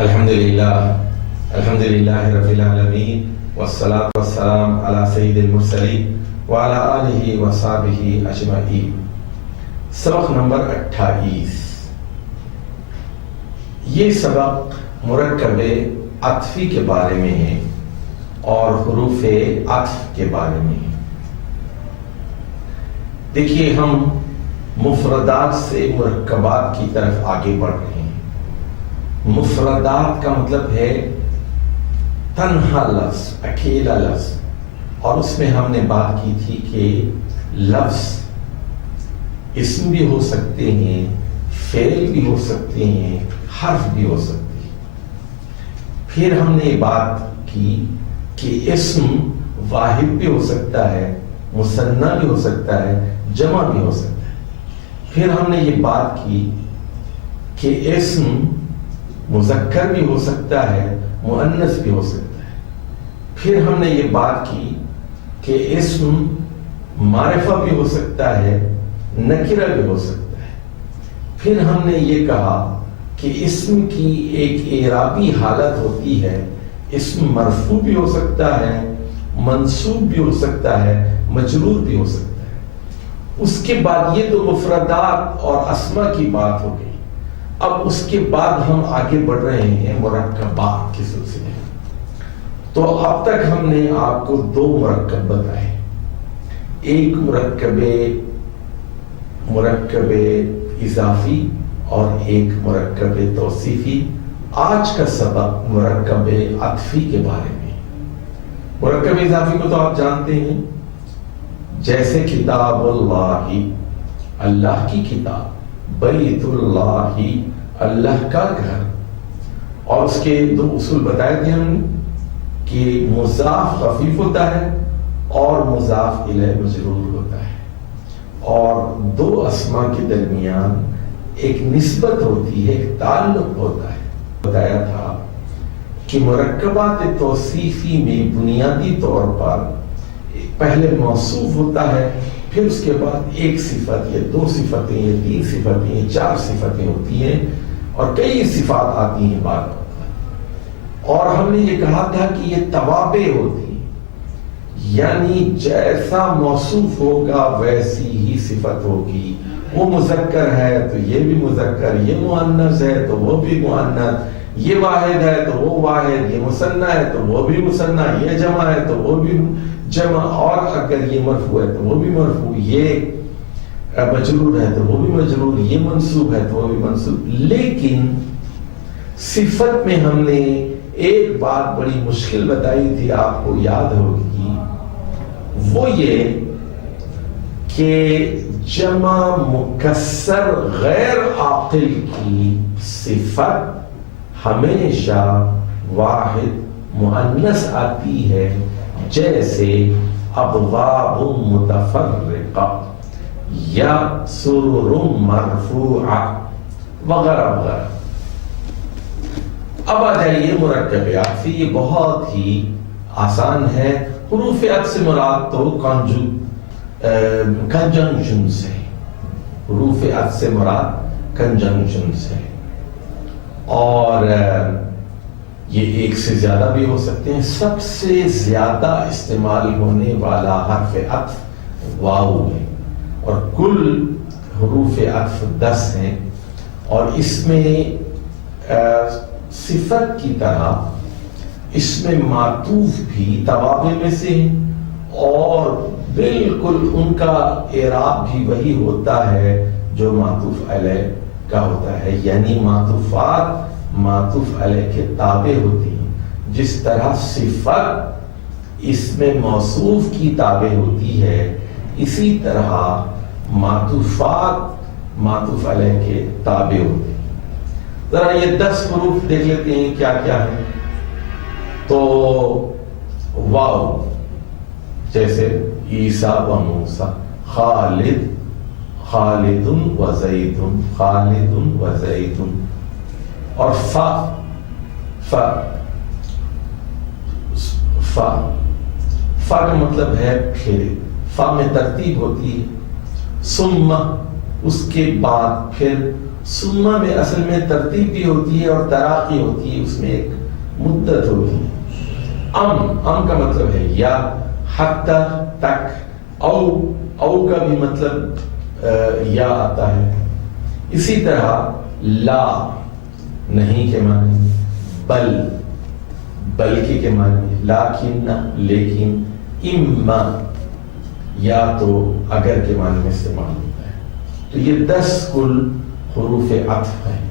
الحمدللہ رب العالمین والصلاة والسلام علی سید المرسلین وعلی آلہ وصحبہ اجمعین۔ سبق نمبر 28۔ یہ سبق مرکب عطفی کے بارے میں ہے اور حروف عطف کے بارے میں ہے۔ دیکھیے، ہم مفردات سے مرکبات کی طرف آگے بڑھ رہے ہیں۔ مفردات کا مطلب ہے تنہا لفظ، اکیلا لفظ، اور اس میں ہم نے بات کی تھی کہ لفظ اسم بھی ہو سکتے ہیں، فعل بھی ہو سکتے ہیں، حرف بھی ہو سکتے ہیں۔ پھر ہم نے یہ بات کی کہ اسم واحد بھی ہو سکتا ہے، مثنیٰ بھی ہو سکتا ہے، جمع بھی ہو سکتا ہے۔ پھر ہم نے یہ بات کی کہ اسم مذکر بھی ہو سکتا ہے، مؤنث بھی ہو سکتا ہے۔ پھر ہم نے یہ بات کی کہ اسم معرفہ بھی ہو سکتا ہے، نکرہ بھی ہو سکتا ہے۔ پھر ہم نے یہ کہا کہ اسم کی ایک اعرابی حالت ہوتی ہے، اسم مرفوع بھی ہو سکتا ہے، منصوب بھی ہو سکتا ہے، مجرور بھی ہو سکتا ہے۔ اس کے بعد یہ تو مفردات اور اسماء کی بات ہو گئی۔ اب اس کے بعد ہم آگے بڑھ رہے ہیں مرکبات کے سلسلے میں۔ تو اب تک ہم نے آپ کو دو مرکب بتائے، ایک مرکب اضافی اور ایک مرکب توصیفی۔ آج کا سبق مرکب عطفی کے بارے میں۔ مرکب اضافی کو تو آپ جانتے ہیں، جیسے کتاب اللہ، اللہ کی کتاب، بیت اللہ، اللہ کا گھر۔ اور اس کے دو اصول بتائے تھے ہم نے کہ مضاف خفیف ہوتا ہے اور مضاف الیہ مجرور ہوتا ہے، اور دو اسماء کے درمیان ایک نسبت ہوتی ہے، ایک تعلق ہوتا ہے۔ بتایا تھا کہ مرکبات توصیفی میں بنیادی طور پر پہلے موصوف ہوتا ہے، پھر اس کے بعد ایک صفت یا دو صفتیں یا تین صفتیں یا چار صفتیں ہوتی ہیں، اور کئی صفات آتی ہیں بعد میں۔ اور ہم نے یہ کہا تھا کہ یہ توابع ہوتی ہیں، یعنی جیسا موصوف ہوگا ویسی ہی صفت ہوگی۔ وہ مذکر ہے تو یہ بھی مذکر، یہ مؤنث ہے تو وہ بھی مؤنث، یہ واحد ہے تو وہ واحد، یہ مثنیٰ ہے تو وہ بھی مثنیٰ، یہ جمع ہے تو وہ بھی جمع، اور اگر یہ مرفوع ہے تو وہ بھی مرفوع، یہ مجرور ہے تو وہ بھی مجرور، یہ منصوب ہے تو وہ بھی منصوب۔ لیکن صفت میں ہم نے ایک بات بڑی مشکل بتائی تھی، آپ کو یاد ہوگی، وہ یہ کہ جمع مکسر غیر عاقل کی صفت ہمیشہ واحد مؤنث آتی ہے، جیسے ابواب متفرقہ یا سرر مرفوعہ وغیرہ وغیرہ۔ اب آ جائیے مرکب عطفی، یہ بہت ہی آسان ہے۔ حروف عطف سے مراد تو کنجنکشن سے، حروف عطف سے مراد کنجنکشن سے، اور یہ ایک سے زیادہ بھی ہو سکتے ہیں۔ سب سے زیادہ استعمال ہونے والا حرف عطف واو ہے، اور کل حروف عطف 10 ہیں، اور اس میں صفت کی طرح اس میں معطوف بھی توابع میں سے ہیں، اور بالکل ان کا اعراب بھی وہی ہوتا ہے جو معطوف علیہ کا ہوتا ہے، یعنی معطوفات معطوف علیہ کے تابع ہوتی ہیں۔ جس طرح صفت اس میں موصوف کی تابع ہوتی ہے، اسی طرح معطوفات معطوف علیہ کے تابع ہوتے ہیں۔ ذرا یہ 10 حروف دیکھ لیتے ہیں کیا کیا ہے۔ تو واو، جیسے عیسیٰ و موسیٰ، خالد، خالد و زید، خالد و زید، اور فا، فا فا فا کا مطلب ہے پھر، فا میں ترتیب ہوتی ہے۔ ثم، اس کے بعد پھر سما میں اصل میں ترتیب بھی ہوتی ہے اور تراقی ہوتی ہے، اس میں ایک مدت ہوتی ہے۔ ام کا مطلب ہے یا، حتی تک، او کا بھی مطلب یا آتا ہے۔ اسی طرح لا نہیں کے معنی، بلکہ کے معنی، لیکن لیکن، اما یا تو اگر کے معنی میں استعمال ہوتا ہے۔ تو یہ 10 کل حروف عطف ہیں۔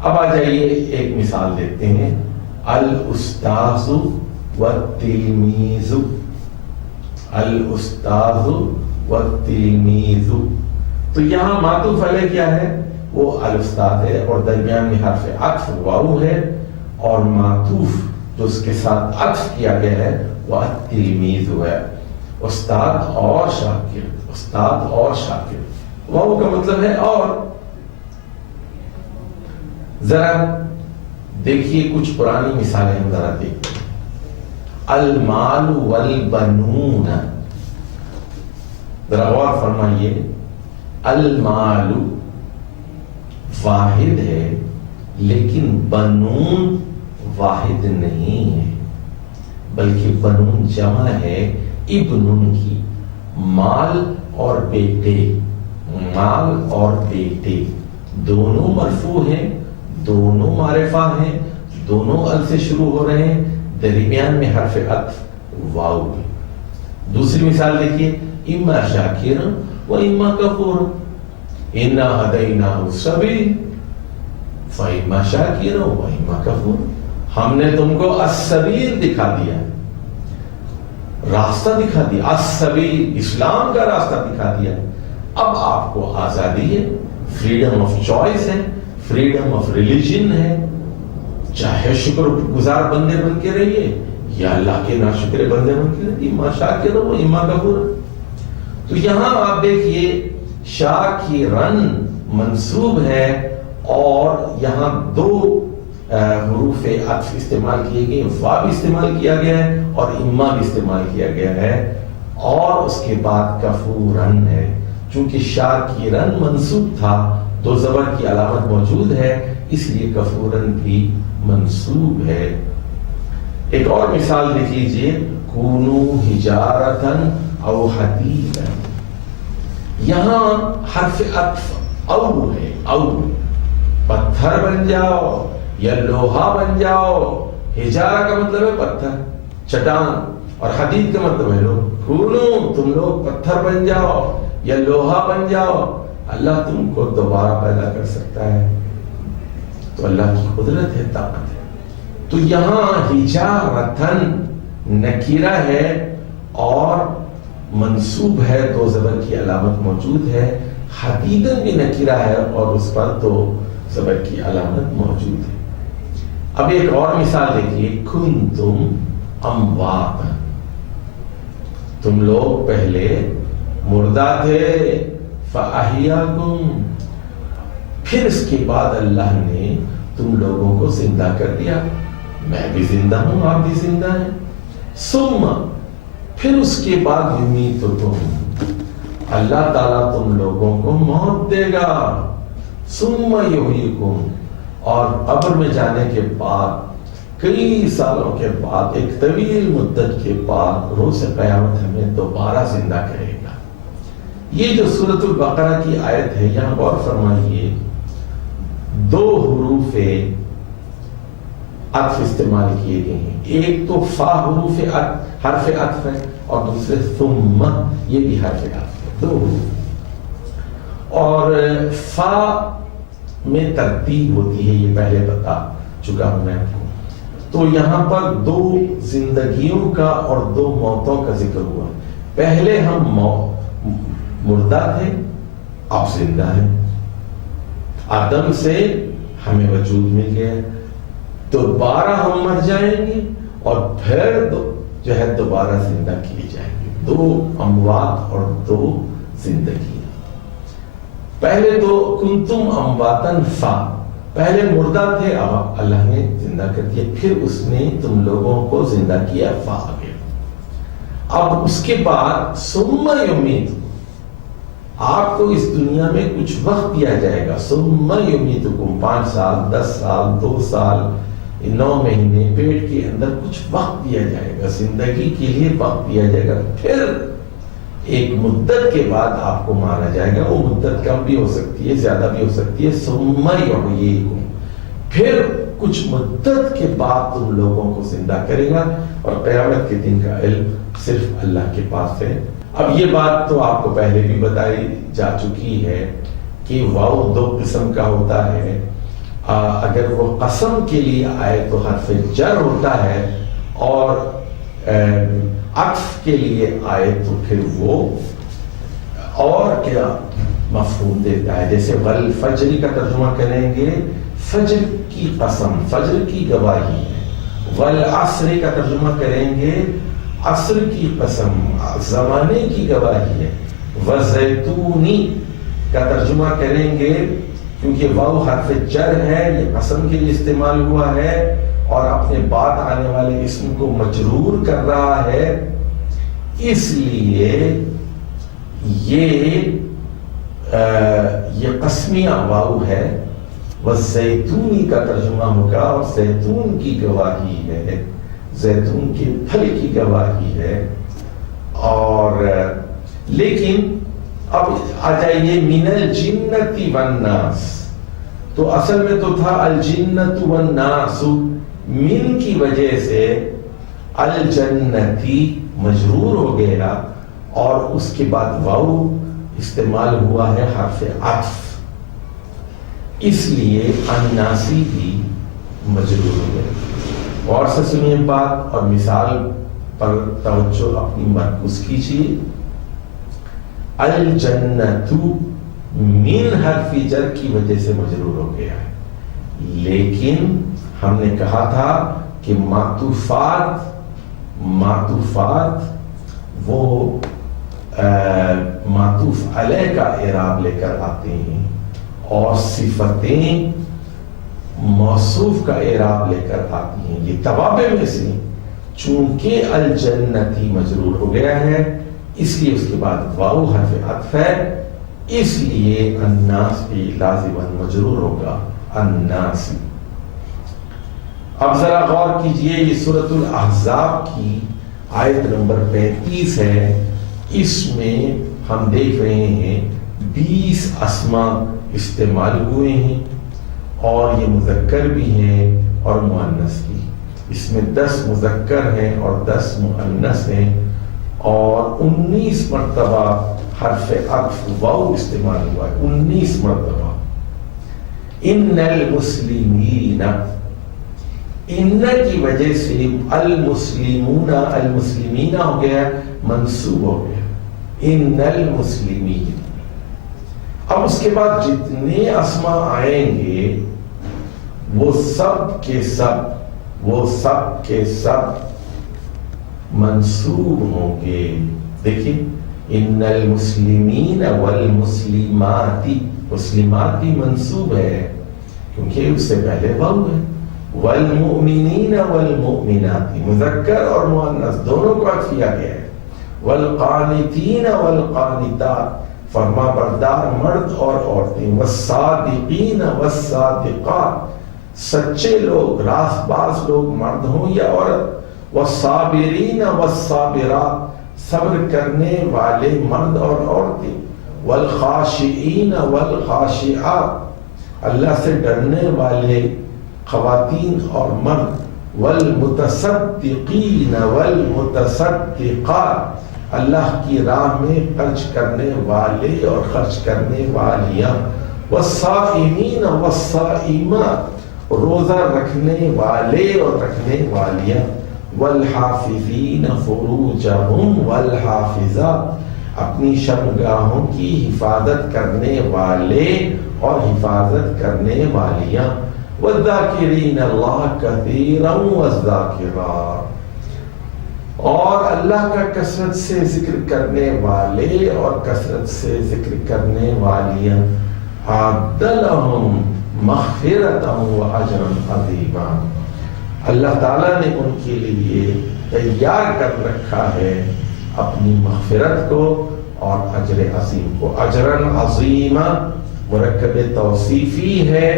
اب آ جائیے ایک مثال دیتے ہیں، الاستاذ والتلمیذ، الاستاذ والتلمیذ۔ تو یہاں معطوف علیہ کیا ہے؟ وہ الاستاذ ہے، اور درمیان میں حرف عطف واو ہے، اور معطوف جو اس کے ساتھ عطف کیا گیا ہے وہ التلمیذ ہے، استاد اور شاگرد، استاد اور شاگرد۔ واو کا مطلب ہے اور۔ ذرا دیکھیے کچھ پرانی مثالیں ہم ذرا دیکھتے ہیں۔ المال والبنون، ذرا غور فرمائیے، المال واحد ہے لیکن بنون واحد نہیں ہے، بلکہ بنون جمع ہے ابنن کی، مال اور بیٹے، مال اور بیٹے دونوں مرفوع ہیں، دونوں معرفہ ہیں، دونوں ال سے شروع ہو رہے ہیں، درمیان میں حرف عطف واو ہے۔ دوسری مثال دیکھیے، اما شاکر و اما کفور، انا ہدیناہ السبیل فاما شاکر و اما کفور۔ ہم نے تم کو السبیل دکھا دیا، راستہ دکھا دیا، السبیل اسلام کا راستہ دکھا دیا۔ اب آپ کو آزادی ہے، فریڈم آف چوائس ہے، فریڈم آف ریلیجن ہے، چاہے شکر گزار بندے بن کے رہیے یا اللہ کے ناشکرے بندے بن کے رہیے، اما شاکر و اما کفور۔ تو یہاں آپ دیکھیے شاکرن منصوب ہے، اور یہاں 2 حروف عطف استعمال کیے گئے، وا بھی استعمال کیا گیا ہے اور اما بھی استعمال کیا گیا ہے، اور اس کے بعد کفورن ہے۔ چونکہ شاکرن منصوب تھا، 2 زبر کی علامت موجود ہے، اس لیے کفورن بھی منصوب ہے۔ ایک اور مثال دیکھ لیجئے، کونو حجارتن او حدیدا، یہاں حرف عطف او ہے، او، پتھر بن جاؤ یا لوہا بن جاؤ۔ حجارہ کا مطلب ہے پتھر، چٹان، اور حدید کا مطلب ہے لوگ، کونو تم لوگ پتھر بن جاؤ یا لوہا بن جاؤ۔ اللہ تم کو دوبارہ پیدا کر سکتا ہے، تو اللہ کی قدرت ہے، طاقت ہے۔ تو یہاں حجارتن نکیرہ ہے اور منصوب ہے، 2 زبر کی علامت موجود ہے، حدیدن بھی نکیرہ ہے اور اس پر 2 زبر کی علامت موجود ہے۔ اب ایک اور مثال دیکھیے، کنتم امواتا، تم لوگ پہلے مردہ تھے، فاحیاکم، پھر اس کے بعد اللہ نے تم لوگوں کو زندہ کر دیا، میں بھی زندہ ہوں، آپ بھی زندہ ہیں، ثم، پھر اس کے بعد یمیتکم، اللہ تعالیٰ تم لوگوں کو موت دے گا، ثم یحییکم، اور قبر میں جانے کے بعد کئی سالوں کے بعد، ایک طویل مدت کے بعد روز قیامت ہمیں دوبارہ زندہ کرے گا۔ یہ جو سورۃ البقرہ کی آیت ہے، یہاں غور فرمائیے، 2 حروف عطف استعمال کیے گئے ہیں، ایک تو فا حرف عطف ہے، اور دوسرے ثم، یہ بھی حرف عطف ہے، 2 حروف۔ اور فا میں ترتیب ہوتی ہے، یہ پہلے بتا چکا ہوں میں آپ کو۔ تو یہاں پر 2 زندگیوں کا اور 2 موتوں کا ذکر ہوا، پہلے ہم مردہ تھے، اب زندہ ہیں، آدم سے ہمیں وجود مل گیا، دوبارہ ہم مر جائیں گے اور پھر جو ہے دوبارہ زندہ کیے جائیں گے، 2 اموات اور 2 زندگی۔ پہلے تو کنتم امواتن فا، پہلے مردہ تھے، اب اللہ نے زندہ کر دیا، پھر اس نے تم لوگوں کو زندہ کیا، فا آ گیا۔ اب اس کے بعد ثم یمیت، آپ کو اس دنیا میں کچھ وقت دیا جائے گا، ثم یمیتکم، 5 سال 10 سال 2 سال 9 مہینے پیٹ کے اندر کچھ وقت دیا جائے گا، زندگی کے لیے وقت دیا جائے گا، پھر ایک مدت کے بعد آپ کو مارا جائے گا، وہ مدت کم بھی ہو سکتی ہے زیادہ بھی ہو سکتی ہے، ثم یحییکم، پھر کچھ مدت کے بعد تم لوگوں کو زندہ کرے گا، اور قیامت کے دن کا علم صرف اللہ کے پاس ہے۔ اب یہ بات تو آپ کو پہلے بھی بتائی جا چکی ہے کہ واو 2 قسم کا ہوتا ہے، اگر وہ قسم کے لیے آئے تو حرف جر ہوتا ہے، اور عطف کے لیے آئے تو پھر وہ اور کیا مفہوم دیتا ہے، جیسے والفجر کا ترجمہ کریں گے فجر کی قسم، فجر کی گواہی ہے، والعصر کا ترجمہ کریں گے عصر کی قسم، زمانے کی گواہی ہے، وزیتونی کا ترجمہ کریں گے کیونکہ واو حرف جر ہے، یہ قسم کے لیے استعمال ہوا ہے اور اپنے بعد آنے والے اسم کو مجرور کر رہا ہے، اس لیے یہ قسمیہ واو ہے۔ والزیتونی کا ترجمہ ہوگا اور زیتون کی گواہی ہے، زیتون کے پھل کی گواہی ہے۔ اور لیکن اب آ جائیے من الجنت والناس، تو اصل میں تو تھا الجنت والناس، من کی وجہ سے الجنتی مجرور ہو گیا اور اس کے بعد واو استعمال ہوا ہے حرف عطف، اس لیے الناسی بھی مجرور ہو گیا۔ اور سے سنیے بات اور مثال پر توجہ اپنی مرکوز کیجیے۔ الجنت من حرف جر کی وجہ سے مجرور ہو گیا ہے، لیکن ہم نے کہا تھا کہ معطوفات وہ معطوف علیہ کا اعراب لے کر آتے ہیں اور صفتیں موصوف کا اعراب لے کر آتی ہیں، یہ توابع میں سے چونکہ الجنتی مجرور ہو گیا ہے اس لیے اس کے بعد واو حرف عطف ہے، اس لیے الناس بھی لازماً مجرور ہوگا الناس۔ اب ذرا غور کیجئے، یہ سورۃ الاحزاب کی آیت نمبر 35 ہے، اس میں ہم دیکھ رہے ہیں 20 اسماء استعمال ہوئے ہیں اور یہ مذکر بھی ہیں اور مؤنث بھی، اس میں 10 مذکر ہیں اور 10 مؤنث ہیں، اور 19 مرتبہ حرف عطف واو استعمال ہوا ہے، 19 مرتبہ۔ ان المسلمین، ان کی وجہ سے المسلمون، المسلمین ہو گیا منصوب ہو گیا، ان المسلمین۔ اب اس کے بعد جتنے اسماء آئیں گے وہ سب کے سب منصوب ہوں گے۔ دیکھیں ان المسلمین والمسلمات، مسلمات بھی منصوب ہے کیونکہ اس سے پہلے واو ہے، والمؤمنین والمؤمنات، مذکر اور مؤنث دونوں کو عطف کیا گیا ہے، والقانتین والقانتات، فرما بردار مرد اور عورتیں، والصادقین والصادقات، سچے لوگ راست باز لوگ مرد ہوں یا عورت، والصابرین والصابرات، صبر کرنے والے مرد اور عورتیں، والخاشعین والخاشعات، اللہ سے ڈرنے والے خواتین اور مرد، والمتصدقین والمتصدقات، اللہ کی راہ میں خرچ کرنے والے اور خرچ کرنے والیاں، والصائمین والصائمات، روزہ رکھنے والے اور رکھنے والیاں، والحافظین فروجہم والحافظات، اپنی شرمگاہوں کی حفاظت کرنے والے اور حفاظت کرنے والیاں، والذاکرین اللہ کثیرا والذاکرات، اور اللہ کا کثرت سے ذکر کرنے والے اور کثرت سے ذکر کرنے والیاں، اعد لہم مغفرۃ واجرا عظیما، اللہ تعالیٰ نے ان کے لیے تیار کر رکھا ہے اپنی مغفرت کو اور اجر عظیم کو. اجرن عظیما مرکب توصیفی ہے،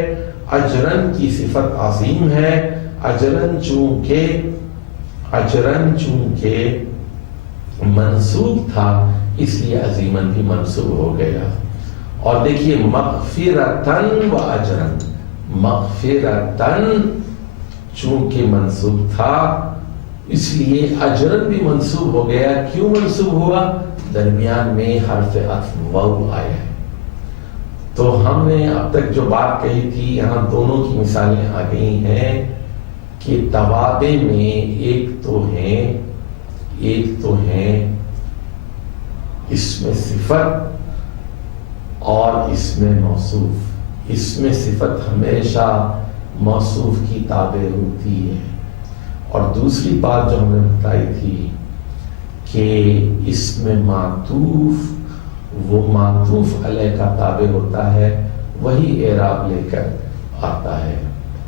اجرن کی صفت عظیم ہے. اجرن چونکہ منصوب تھا اس لیے عظیمن بھی منصوب ہو گیا. اور دیکھیے مغفرتن و اجرن، مغفرتن چونکہ منصوب تھا اس لیے اجرن بھی منصوب ہو گیا. کیوں منصوب ہوا؟ درمیان میں حرف عطف واو آیا ہے. تو ہم نے اب تک جو بات کہی تھی یہاں دونوں کی مثالیں آ گئی ہیں کہ توابع میں ایک تو ہیں اس میں صفت اور اس میں موصوف. اس میں صفت ہمیشہ موصوف کی تابع ہوتی ہے. اور دوسری بات جو ہم نے بتائی تھی کہ اس میں معطوف وہ معطوف علیہ کا تابع ہوتا ہے، وہی اعراب لے کر آتا ہے.